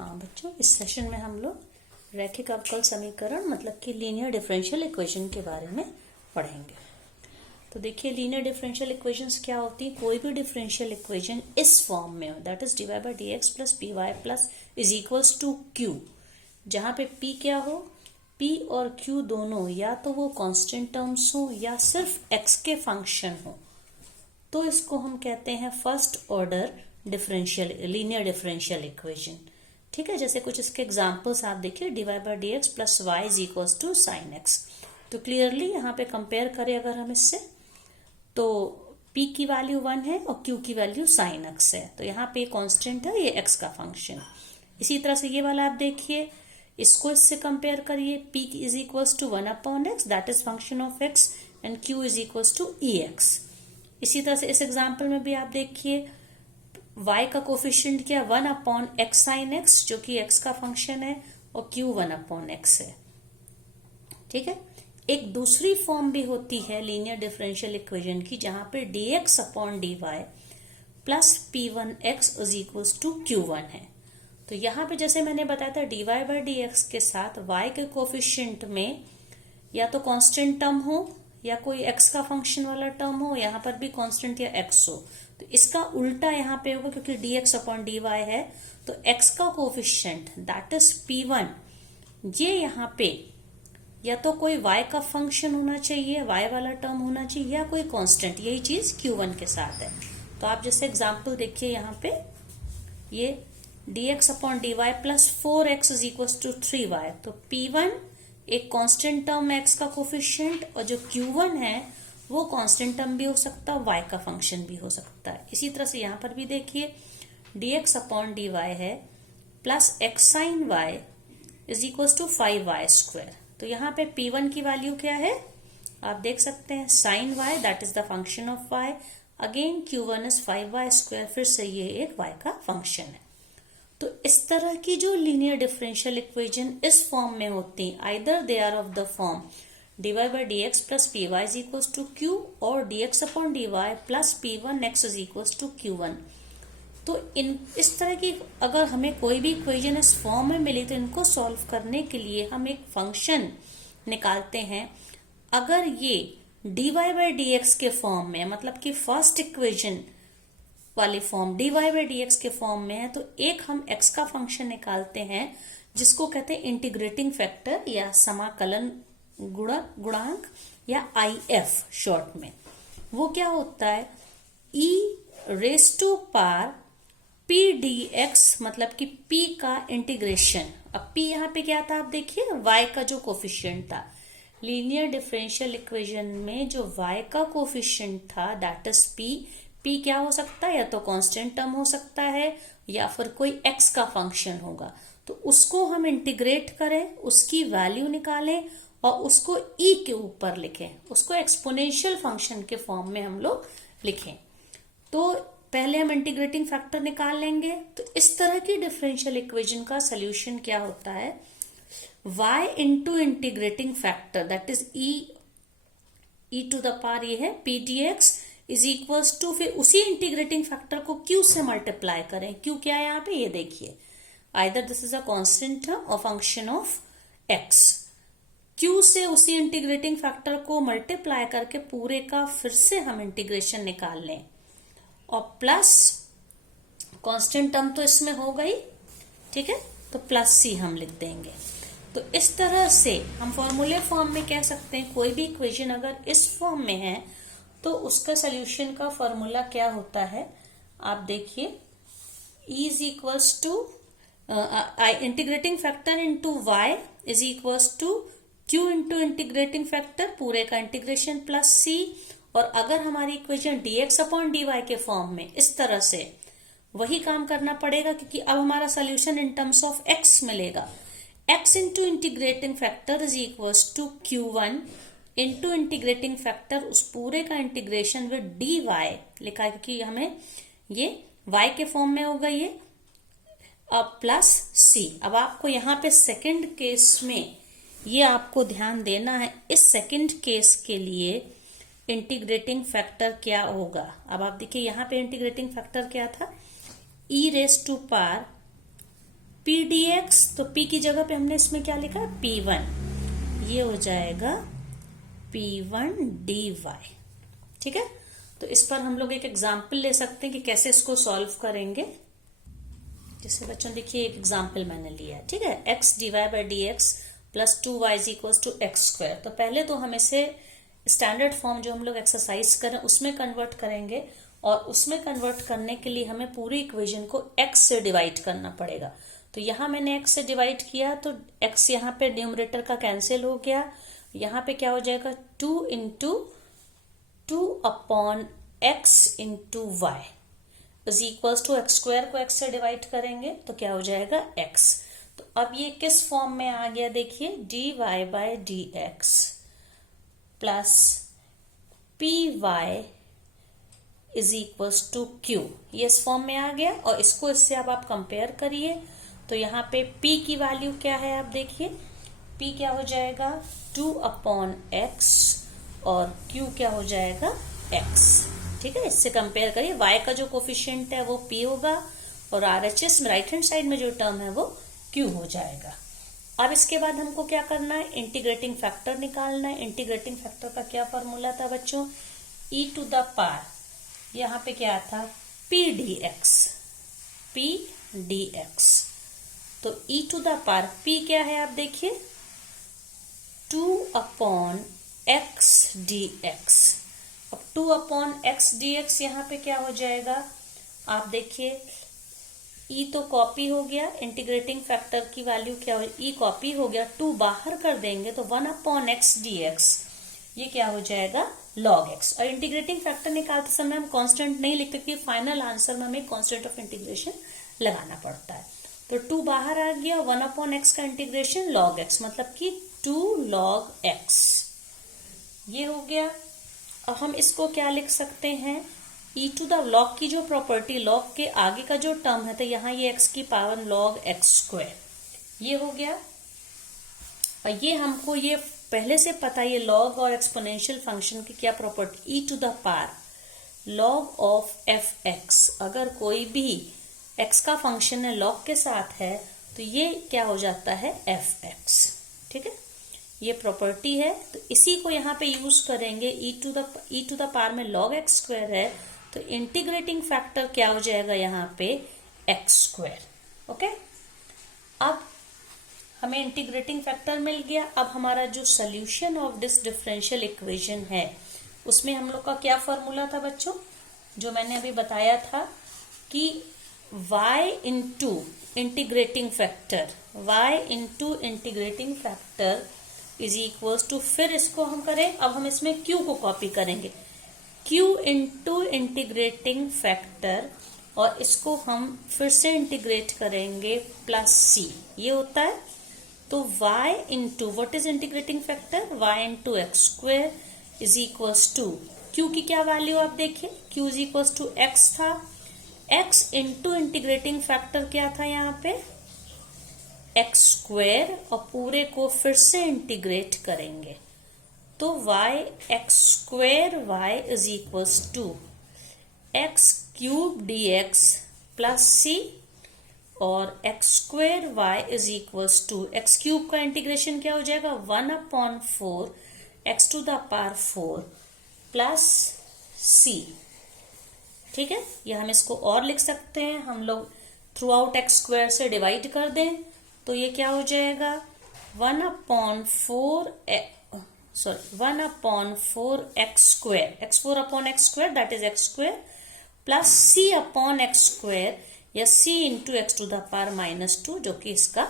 हाँ बच्चों, इस सेशन में हम लोग रैखिक अवकल समीकरण मतलब कि लीनियर डिफरेंशियल इक्वेशन के बारे में पढ़ेंगे। तो देखिए, लीनियर डिफरेंशियल इक्वेशंस क्या होती है। कोई भी डिफरेंशियल इक्वेशन इस फॉर्म में हो, that is D Y by D x plus P Y plus is equals to Q, जहाँ पे पी क्या हो, पी और क्यू दोनों या तो वो कांस्टेंट टर्म्स हो या सिर्फ एक्स के फंक्शन हो, तो इसको हम कहते हैं first order differential linear differential equation. ठीक है, जैसे कुछ इसके एग्जांपल्स आप देखिए, D Y by D x plus Y is equals to sine X. तो क्लियरली यहाँ पे कंपेयर करें अगर हम इससे, तो p की वैल्यू 1 है और q की वैल्यू साइन x है, तो यहाँ पे कांस्टेंट है, ये x का फंक्शन। इसी तरह से ये वाला आप देखिए, इसको इससे कंपेयर करिए, p is equals to 1 upon X, that is function of x, and q is equals to ex। इसी तरह से इस एग्जाम्पल में भी आप देखिए, y का कोफिशिएंट क्या, 1 अपॉन एक्स साइन एक्स, जो कि x का फंक्शन है, और q 1 अपॉन x है। ठीक है, एक दूसरी फॉर्म भी होती है लीनियर डिफरेंशियल इक्वेशन की, जहां पे dx upon dy plus p1x is equals to q1 है। तो यहाँ पे जैसे मैंने बताया था, dy बाई dx के साथ y के कोफिशिएंट में या तो कांस्टेंट टर्म हो या कोई x का फंक्शन वाला टर्म हो, यहाँ पर भी कांस्टेंट या x हो। तो इसका उल्टा यहाँ पे होगा, क्योंकि dx अपॉन dy है, तो x का कोफिशिएंट दैट इज p1, ये यहाँ पे या तो कोई y का फंक्शन होना चाहिए, y वाला टर्म होना चाहिए, या कोई कांस्टेंट, यही चीज q1 के साथ है। तो आप जैसे एग्जांपल देखिए, यहाँ पे ये dx upon dy plus 4x is equal to 3y, तो p1 एक कांस्टेंट टर्म x का कोफिशिएंट, और जो q1 है वो कांस्टेंट टर्म भी हो सकता है, y का फंक्शन भी हो सकता है। इसी तरह से यहाँ पर भी देखिए, dx अपॉन dy है plus x sine y is equal to 5y square. तो यहाँ पे p1 की वैल्यू क्या है, आप देख सकते हैं, sine y, that is the function of y, again q1 is 5y square, फिर से ये एक y का फंक्शन है। तो इस तरह की जो लीनियर डिफरेंशियल इक्वेशन इस फॉर्म में होती है, either they are of the form dy by D x plus P y is equal to q, और dx upon dy plus p1x is equal to q1। तो इस तरह की अगर हमें कोई भी इक्वेशन इस फॉर्म में मिली, तो इनको सॉल्व करने के लिए हम एक फंक्शन निकालते हैं। अगर ये dy बाई डी एक्स के फॉर्म में, मतलब कि फर्स्ट इक्वेशन वाली form dy by D x के फॉर्म में है, तो एक हम x का फंक्शन निकालते हैं, जिसको कहते हैं इंटीग्रेटिंग फैक्टर या समाकलन गुणांक, या IF शॉर्ट में। वो क्या होता है, e raise to power p dx, मतलब कि p का इंटीग्रेशन। अब p यहाँ पे क्या था, आप देखिए, y का जो कोफिशिएंट था, लीनियर डिफरेंशियल इक्वेशन में जो y का कोफिशिएंट था दैट इज p क्या हो सकता है, या तो कांस्टेंट टर्म हो सकता है या फिर कोई x का फंक्शन होगा। तो उसको हम इंटीग्रेट करें, उसकी वैल्यू निकालें और उसको e के ऊपर लिखें, उसको एक्सपोनेंशियल फंक्शन के फॉर्म में हम लोग लिखें। तो पहले हम इंटीग्रेटिंग फैक्टर निकाल लेंगे। तो इस तरह की डिफरेंशियल इक्वेशन का सोल्यूशन क्या होता है, y into integrating factor that is e to the power, ये है p dx is equals to, फिर उसी इंटीग्रेटिंग फैक्टर को q से मल्टीप्लाई करें। q क्या है यहाँ पे, ये देखिए, either this is a constant term और फंक्शन ऑफ x। q से उसी इंटीग्रेटिंग फैक्टर को मल्टीप्लाई करके पूरे का फिर से हम इंटीग्रेशन निकाल लें, और प्लस कांस्टेंट टर्म तो इसमें हो गई, ठीक है, तो प्लस c हम लिख देंगे। तो इस तरह से हम फॉर्मूले फॉर्म में कह सकते हैं, कोई भी इक्वेशन अगर इस फॉर्म में है तो उसका सोल्यूशन का फॉर्मूला क्या होता है, आप देखिए, e is equals to integrating factor into y is equals to q into integrating factor पूरे का इंटीग्रेशन प्लस c। और अगर हमारी इक्वेशन dx अपॉन dy के फॉर्म में, इस तरह से वही काम करना पड़ेगा, क्योंकि अब हमारा solution in terms of x मिलेगा। x into integrating factor is equals to q1 into integrating factor, उस पूरे का इंटीग्रेशन विद dy लिखा है, क्योंकि हमें ये y के फॉर्म में होगा ये, अब प्लस c। अब आपको यहाँ पे सेकंड केस में ये आपको ध्यान देना है, इस सेकंड केस के लिए इंटीग्रेटिंग फैक्टर क्या होगा। अब आप देखिए, यहाँ पे इंटीग्रेटिंग फैक्टर क्या था, e raise to power p d x, तो पी की जगह पे हमने इसमें क्या लिखा है, P1, ये हो जाएगा P1 dy। ठीक है, तो इस पर हम लोग एक एग्जाम्पल ले सकते हैं कि कैसे इसको सॉल्व करेंगे। जैसे बच्चों देखिए एक एग्जाम्पल मैंने लिया है, ठीक है, x dy by D x plus 2y is equals to x square. तो पहले तो हम इसे स्टैंडर्ड फॉर्म जो हम लोग एक्सरसाइज करें उसमें कन्वर्ट करेंगे, और उसमें कन्वर्ट करने के लिए हमें पूरी इक्वेशन को x से डिवाइड करना पड़ेगा। तो यहाँ मैंने x से डिवाइड किया तो x यहाँ पे न्यूमरेटर का कैंसिल हो गया, यहाँ पे क्या हो जाएगा 2 into 2 upon x into y is equals to x square को x से डिवाइड करेंगे तो क्या हो जाएगा x। तो अब ये किस फॉर्म में आ गया देखिए, dy by D x plus P y is equals to q, ये इस फॉर्म में आ गया। और इसको इससे अब आप कंपेयर करिए तो यहाँ पे p की वैल्यू क्या है, आप देखिए p क्या हो जाएगा 2 अपॉन एक्स और q क्या हो जाएगा x। ठीक है, इससे कंपेयर करिए, y का जो कोफिशिएंट है वो p होगा और RHS में राइट हैंड साइड में जो टर्म है वो q हो जाएगा। अब इसके बाद हमको क्या करना है, इंटीग्रेटिंग फैक्टर निकालना है। इंटीग्रेटिंग फैक्टर का क्या फॉर्मूला था बच्चों, e टू द पावर, यहाँ पे क्या था p dx। तो e to the power p क्या है आप देखिए 2 अपॉन एक्स dx। अब 2 अपॉन एक्स dx यहाँ पे क्या हो जाएगा, आप देखिए e तो कॉपी हो गया, इंटीग्रेटिंग फैक्टर की वैल्यू क्या हो, e कॉपी हो गया, 2 बाहर कर देंगे तो 1 अपॉन एक्स dx, ये क्या हो जाएगा log x। और इंटीग्रेटिंग फैक्टर निकालते समय हम कांस्टेंट नहीं लिखते क्योंकि फाइनल आंसर में हमें कांस्टेंट ऑफ इंटीग्रेशन लगाना पड़ता है। तो 2 बाहर आ गया, 1 अपॉन एक्स का इंटीग्रेशन log x, मतलब कि 2 log x, ये हो गया। अब हम इसको क्या लिख सकते हैं, e टू द log की जो प्रॉपर्टी, log के आगे का जो टर्म है तो यहाँ ये x की पावर log x स्क्वायर, ये हो गया। और ये हमको ये पहले से पता, ये log और एक्सपोनेंशियल फंक्शन की क्या property, e to the power log of fx, अगर कोई भी x का फंक्शन है log के साथ है तो ये क्या हो जाता है fx। ठीक है, ये प्रॉपर्टी है, तो इसी को यहाँ पे यूज करेंगे। e टू द पावर में log x स्क्वायर है तो इंटीग्रेटिंग फैक्टर क्या हो जाएगा यहाँ पे x स्क्वायर। ओके, अब हमें इंटीग्रेटिंग फैक्टर मिल गया। अब हमारा जो solution of this differential equation है उसमें हम लोग का क्या फॉर्मूला था बच्चों, जो मैंने अभी बताया था कि y into integrating factor is equals to, फिर इसको हम करें, अब हम इसमें q को कॉपी करेंगे, q इंटू इंटीग्रेटिंग फैक्टर, और इसको हम फिर से इंटीग्रेट करेंगे प्लस c, ये होता है। तो y into what is integrating factor, y into x square is equals to, q की क्या वैल्यू आप देखिए, q is equals to x था, x इंटू इंटीग्रेटिंग फैक्टर क्या था यहाँ पे एक्स स्क्वायर, और पूरे को फिर से इंटीग्रेट करेंगे तो y x square y is equals to x cube d x plus c, और x square y is equals to x cube का इंटीग्रेशन क्या हो जाएगा 1 upon 4 x to the power 4 plus c. ठीक है, ये हम इसको और लिख सकते हैं, हम लोग थ्रू आउट एक्स स्क्वायर से डिवाइड कर दें तो ये क्या हो जाएगा 1 upon 4 x square, x4 upon x square that is x square plus c upon x square या c into x to the power -2, जो कि इसका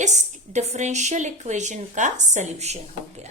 इस डिफरेंशियल इक्वेशन का सोल्यूशन हो गया।